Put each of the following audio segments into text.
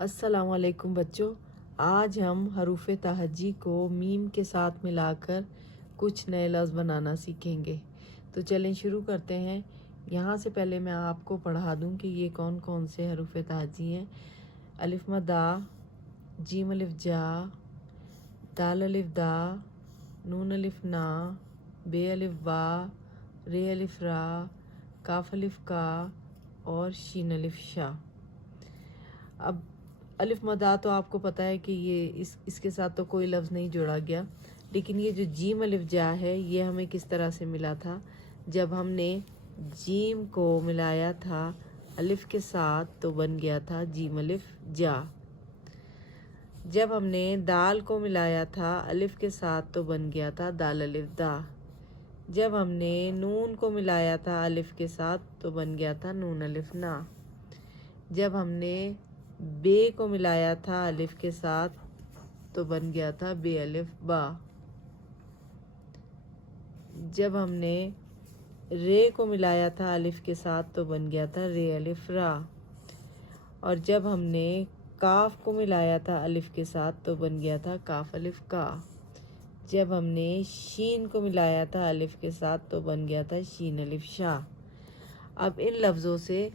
अस्सलामुअलैकुम बच्चों, आज हम हरूफ तहज्जी को मीम के साथ मिलाकर कुछ नए लफ्ज़ बनाना सीखेंगे। तो चलें शुरू करते हैं। यहाँ से पहले मैं आपको पढ़ा दूँ कि ये कौन कौन से हरूफ तहज्जी हैं। अलिफ मदा, जीम अलिफ जा, दाल अलिफ दा, नून अलिफ ना, बे अलिफ बा, रे अलिफ रा, काफ अलिफ का और शीन अलिफ शा। अब अलिफ मदा तो आपको पता है कि ये इसके साथ तो कोई लफ्ज़ नहीं जोड़ा गया, लेकिन ये जो जीम अलिफ जा है ये हमें किस तरह से मिला था। जब हमने जीम को मिलाया था अलिफ के साथ तो बन गया था जीम अलिफ जा। जब हमने दाल को मिलाया था अलिफ के साथ तो बन गया था दाल अलिफ दा। जब हमने नून को मिलाया था अलिफ के साथ तो बन गया था नून अलिफ ना। जब हमने बे को मिलाया था अलिफ के साथ तो बन गया था बे अलिफ बा। जब हमने रे को मिलाया था अलिफ के साथ तो बन गया था रे अलिफ रा। और जब हमने काफ को मिलाया था अलिफ के साथ तो बन गया था काफ अलिफ का। जब हमने शीन को मिलाया था अलिफ के साथ तो बन गया था शीन अलिफ शाह। अब इन लफ्ज़ों से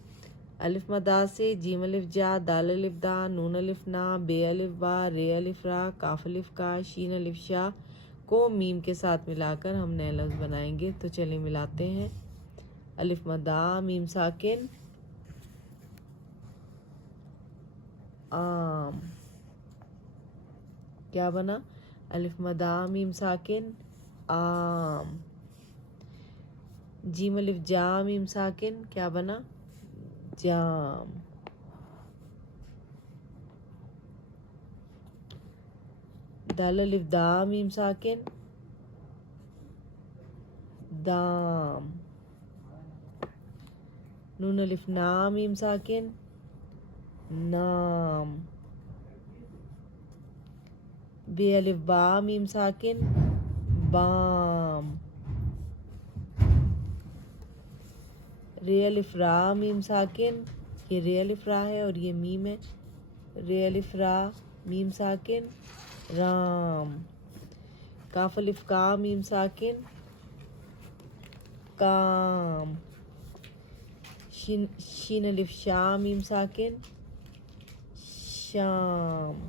अलिफ मदा से जीम अलिफ जा, दाल अलिफ दा, नून अलिफ ना, बे अलिफ बा, रे अलिफ रा, काफ अलिफ का, शीन अलिफ शाह को मीम के साथ मिलाकर हम नए लफ्ज़ बनाएंगे। तो चलिए मिलाते हैं। अलिफ मदा, मीम साकिन, आम। क्या बना? अलिफ मदा, मीम साकिन, आम। जीम अलिफ जा, मीम साकिन, क्या बना? जाम। दाल अलिफ दा, मीम साकिन, दाम। नून अलिफ ना, मीम साकिन, नाम। बे अलिफ बा, मीम साकिन, बाम। रे अलिफ रा, मीम साकिन, ये रे अलिफ रा है और ये मीम है। रे अलिफ रा, मीम साकिन, राम। काफ अलिफ का, मीम साकिन, काम। शीन अलिफ शा, मीम साकिन, शाम।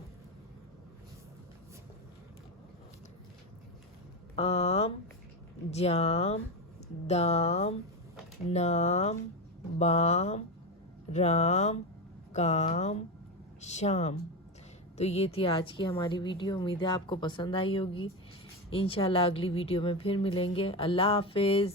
आम, जाम, दाम, नाम, बाम, राम, काम, शाम। तो ये थी आज की हमारी वीडियो। उम्मीद है आपको पसंद आई होगी। इंशाल्लाह अगली वीडियो में फिर मिलेंगे। अल्लाह हाफिज़।